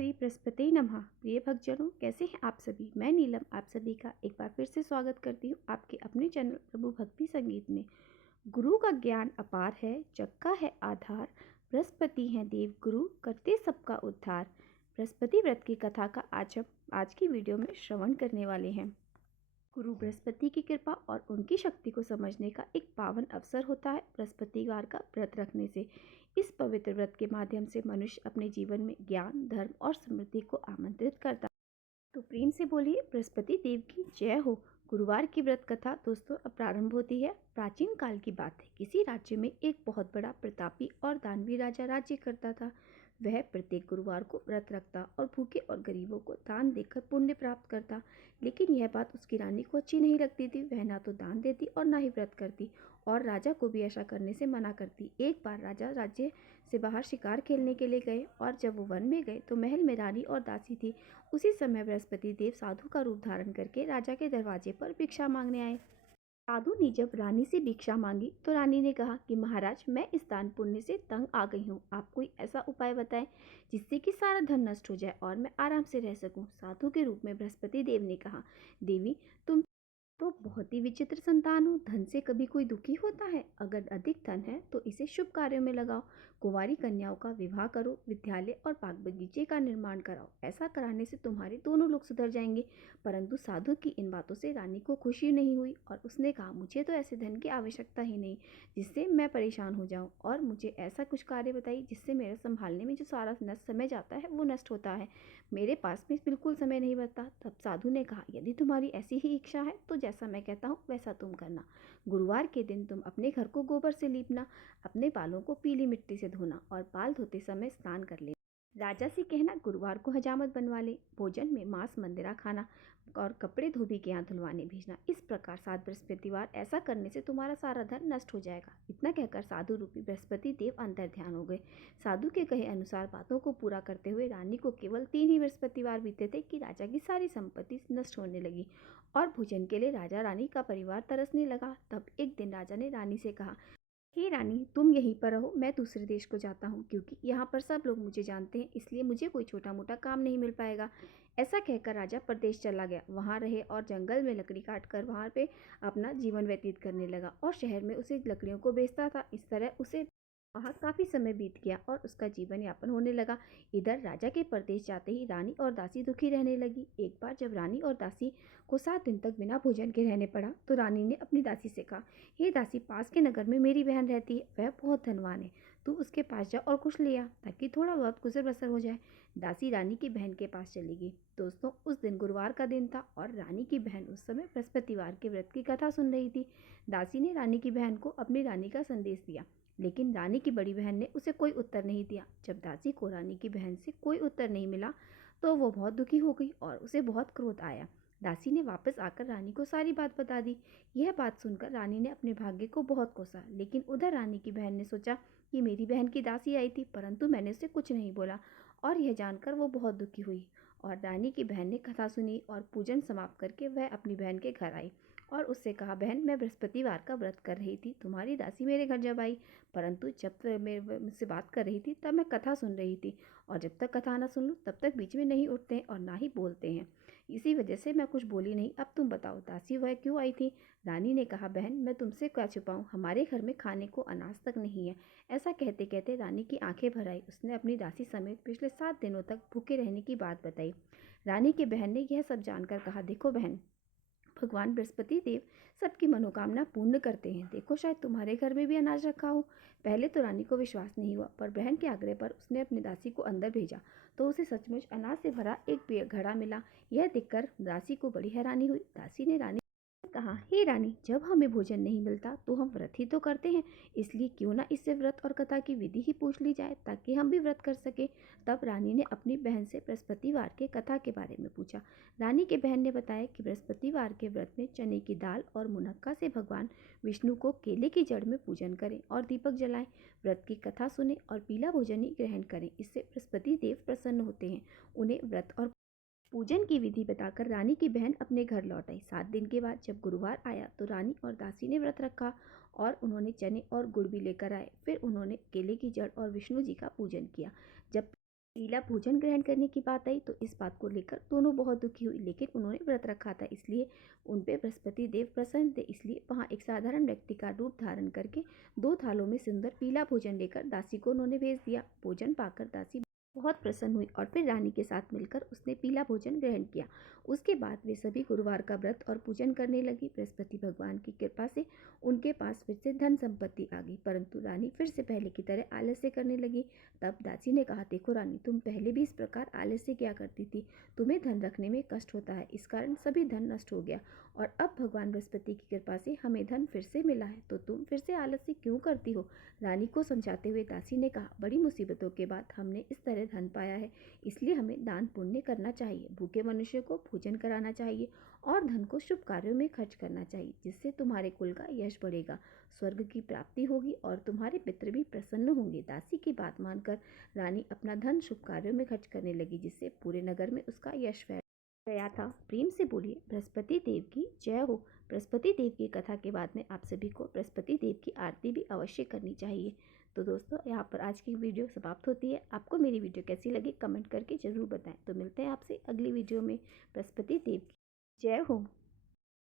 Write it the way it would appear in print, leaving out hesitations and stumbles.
श्री बृहस्पति नमः। प्रिय भक्तजनों, कैसे हैं आप सभी। मैं नीलम आप सभी का एक बार फिर से स्वागत करती हूँ आपके अपने चैनल प्रभु भक्ति संगीत में। गुरु का ज्ञान अपार है, जग का है आधार, बृहस्पति हैं देव गुरु, करते सबका उद्धार। बृहस्पति व्रत की कथा का आज की वीडियो में श्रवण करने वाले हैं। गुरु बृहस्पति की कृपा और उनकी शक्ति को समझने का एक पावन अवसर होता है बृहस्पतिवार का व्रत रखने से। इस पवित्र व्रत के माध्यम से मनुष्य अपने जीवन में ज्ञान, धर्म और समृद्धि को आमंत्रित करता है। तो प्रेम से बोलिए बृहस्पति देव की जय हो। गुरुवार की व्रत कथा दोस्तों अब प्रारंभ होती है। प्राचीन काल की बात है, किसी राज्य में एक बहुत बड़ा प्रतापी और दानवी राजा राज्य करता था। वह प्रत्येक गुरुवार को व्रत रखता और भूखे और गरीबों को दान देकर पुण्य प्राप्त करता। लेकिन यह बात उसकी रानी को अच्छी नहीं लगती थी। वह ना तो दान देती और ना ही व्रत करती, और राजा को भी ऐसा करने से मना करती। एक बार राजा राज्य से बाहर शिकार खेलने के लिए गए, और जब वो वन में गए तो महल में रानी और दासी थी। उसी समय बृहस्पति देव साधु का रूप धारण करके राजा के दरवाजे पर भिक्षा मांगने आए। साधु ने जब रानी से भिक्षा मांगी तो रानी ने कहा कि महाराज, मैं इस दान पुण्य से तंग आ गई हूँ। आप कोई ऐसा उपाय बताएं जिससे कि सारा धन नष्ट हो जाए और मैं आराम से रह सकूं। साधु के रूप में बृहस्पति देव ने कहा, देवी तुम तो बहुत ही विचित्र संतान हो। धन से कभी कोई दुखी होता है? अगर अधिक धन है तो इसे शुभ कार्यों में लगाओ। कुंवारी कन्याओं का विवाह करो, विद्यालय और बाग बगीचे का निर्माण कराओ। ऐसा कराने से तुम्हारे दोनों लोग सुधर जाएंगे। परंतु साधु की इन बातों से रानी को खुशी नहीं हुई, और उसने कहा, मुझे तो ऐसे धन की आवश्यकता ही नहीं जिससे मैं परेशान हो जाऊं, और मुझे ऐसा कुछ कार्य बताइए जिससे मेरा संभालने में जो सारा समय जाता है वो नष्ट होता है। मेरे पास में बिल्कुल समय नहीं बचता। तब साधु ने कहा, यदि तुम्हारी ऐसी ही इच्छा है तो जैसा मैं कहता हूँ वैसा तुम करना। गुरुवार के दिन तुम अपने घर को गोबर से लीपना, अपने बालों को पीली मिट्टी से धोना और बाल धोते समय स्नान कर लेना। राजा से कहना गुरुवार को हजामत बनवा ले, भोजन में मांस मंदिरा खाना और कपड़े धोबी के यहाँ धुलवाने भेजना। इस प्रकार 7 बृहस्पतिवार ऐसा करने से तुम्हारा सारा धन नष्ट हो जाएगा। इतना कहकर साधु रूपी बृहस्पति देव अंतर ध्यान हो गए। साधु के कहे अनुसार बातों को पूरा करते हुए रानी को केवल 3 ही बृहस्पतिवार बीते थे कि राजा की सारी संपत्ति नष्ट होने लगी, और भोजन के लिए राजा रानी का परिवार तरसने लगा। तब एक दिन राजा ने रानी से कहा, हे रानी, तुम यहीं पर रहो, मैं दूसरे देश को जाता हूँ, क्योंकि यहाँ पर सब लोग मुझे जानते हैं, इसलिए मुझे कोई छोटा मोटा काम नहीं मिल पाएगा। ऐसा कहकर राजा प्रदेश चला गया। वहाँ रहे और जंगल में लकड़ी काट कर वहाँ पे अपना जीवन व्यतीत करने लगा, और शहर में उसे लकड़ियों को बेचता था। इस तरह उसे वहाँ काफी समय बीत गया और उसका जीवन यापन होने लगा। इधर राजा के परदेश जाते ही रानी और दासी दुखी रहने लगी। एक बार जब रानी और दासी को 7 दिन तक बिना भोजन के रहने पड़ा तो रानी ने अपनी दासी से कहा, हे दासी, पास के नगर में मेरी बहन रहती है, वह बहुत धनवान है, तू उसके पास जा और कुछ ले आ ताकि थोड़ा बहुत गुजर बसर हो जाए। दासी रानी की बहन के पास चली गई। दोस्तों, उस दिन गुरुवार का दिन था और रानी की बहन उस समय बृहस्पतिवार के व्रत की कथा सुन रही थी। दासी ने रानी की बहन को अपनी रानी का संदेश दिया, लेकिन रानी की बड़ी बहन ने उसे कोई उत्तर नहीं दिया। जब दासी को रानी की बहन से कोई उत्तर नहीं मिला तो वो बहुत दुखी हो गई और उसे बहुत क्रोध आया। दासी ने वापस आकर रानी को सारी बात बता दी। यह बात सुनकर रानी ने अपने भाग्य को बहुत कोसा, लेकिन उधर रानी की बहन ने सोचा कि मेरी बहन की दासी आई थी, परंतु मैंने उसे कुछ नहीं बोला, और यह जानकर वो बहुत दुखी हुई। और रानी की बहन ने कथा सुनी और पूजन समाप्त करके वह अपनी बहन के घर आई और उससे कहा, बहन, मैं बृहस्पतिवार का व्रत कर रही थी, तुम्हारी दासी मेरे घर जब आई, परंतु जब मेरे मुझसे बात कर रही थी तब मैं कथा सुन रही थी, और जब तक कथा ना सुन लूँ तब तक बीच में नहीं उठते हैं और ना ही बोलते हैं, इसी वजह से मैं कुछ बोली नहीं। अब तुम बताओ, दासी वह क्यों आई थी? रानी ने कहा, बहन, मैं तुमसे क्या छुपाऊं, हमारे घर में खाने को अनाज तक नहीं है। ऐसा कहते कहते रानी की आंखें भर आई। उसने अपनी दासी समेत पिछले 7 दिनों तक भूखे रहने की बात बताई। रानी की बहन ने यह सब जानकर कहा, देखो बहन, भगवान बृहस्पति देव सबकी मनोकामना पूर्ण करते हैं। देखो, शायद तुम्हारे घर में भी अनाज रखा हो। पहले तो रानी को विश्वास नहीं हुआ, पर बहन के आग्रह पर उसने अपनी दासी को अंदर भेजा तो उसे सचमुच अनाज से भरा एक घड़ा मिला। यह देखकर दासी को बड़ी हैरानी हुई। दासी ने रानी कहा, हे रानी, जब हमें भोजन नहीं मिलता तो हम व्रत ही तो करते हैं, इसलिए क्यों ना इससे व्रत और कथा की विधि ही पूछ ली जाए ताकि हम भी व्रत कर सके। तब रानी ने अपनी बहन से बृहस्पतिवार के कथा के बारे में पूछा। रानी की बहन ने बताया कि बृहस्पतिवार के व्रत में चने की दाल और मुनक्का से भगवान विष्णु को केले की जड़ में पूजन करें और दीपक जलाएं, व्रत की कथा सुने और पीला भोजन ही ग्रहण करें। इससे बृहस्पति देव प्रसन्न होते हैं। उन्हें व्रत और पूजन की विधि बताकर रानी की बहन अपने घर लौट आई। 7 दिन के बाद जब गुरुवार आया तो रानी और दासी ने व्रत रखा और उन्होंने चने और गुड़ भी लेकर आए। फिर उन्होंने केले की जड़ और विष्णु जी का पूजन किया। जब पीला भोजन ग्रहण करने की बात आई तो इस बात को लेकर दोनों बहुत दुखी हुई, लेकिन उन्होंने व्रत रखा था इसलिए उन पे बृहस्पति देव प्रसन्न थे। इसलिए वहाँ एक साधारण व्यक्ति का रूप धारण करके 2 थालों में सुंदर पीला भोजन लेकर दासी को उन्होंने भेज दिया। भोजन पाकर दासी बहुत प्रसन्न हुई और फिर रानी के साथ मिलकर उसने पीला भोजन ग्रहण किया। उसके बाद वे सभी गुरुवार का व्रत और पूजन करने लगी। बृहस्पति भगवान की कृपा से उनके पास फिर से धन संपत्ति आ गई, परंतु रानी फिर से पहले की तरह आलस्य करने लगी। तब दासी ने कहा, देखो रानी, तुम पहले भी इस प्रकार आलस्य किया करती थी, तुम्हें धन रखने में कष्ट होता है, इस कारण सभी धन नष्ट हो गया और अब भगवान बृहस्पति की कृपा से हमें धन फिर से मिला है, तो तुम फिर से आलस्य क्यों करती हो। रानी को समझाते हुए दासी ने कहा, बड़ी मुसीबतों के बाद हमने इस तरह धन पाया है, इसलिए हमें दान पुण्य करना चाहिए, भूखे मनुष्य को भोजन कराना चाहिए और धन को शुभ कार्यों में खर्च करना चाहिए, जिससे तुम्हारे कुल का यश बढ़ेगा, स्वर्ग की प्राप्ति होगी और तुम्हारे पितृ भी प्रसन्न होंगे। दासी की बात मानकर रानी अपना धन शुभ कार्यों में खर्च करने लगी, जिससे पूरे नगर में उसका यश फैल गया था। प्रेम से बोलिए बृहस्पति देव की जय हो। बृहस्पति देव की कथा के बाद में आप सभी को बृहस्पति देव की आरती भी अवश्य करनी चाहिए। तो दोस्तों, यहाँ पर आज की वीडियो समाप्त होती है। आपको मेरी वीडियो कैसी लगी कमेंट करके ज़रूर बताएं। तो मिलते हैं आपसे अगली वीडियो में। बृहस्पति देव की जय हो।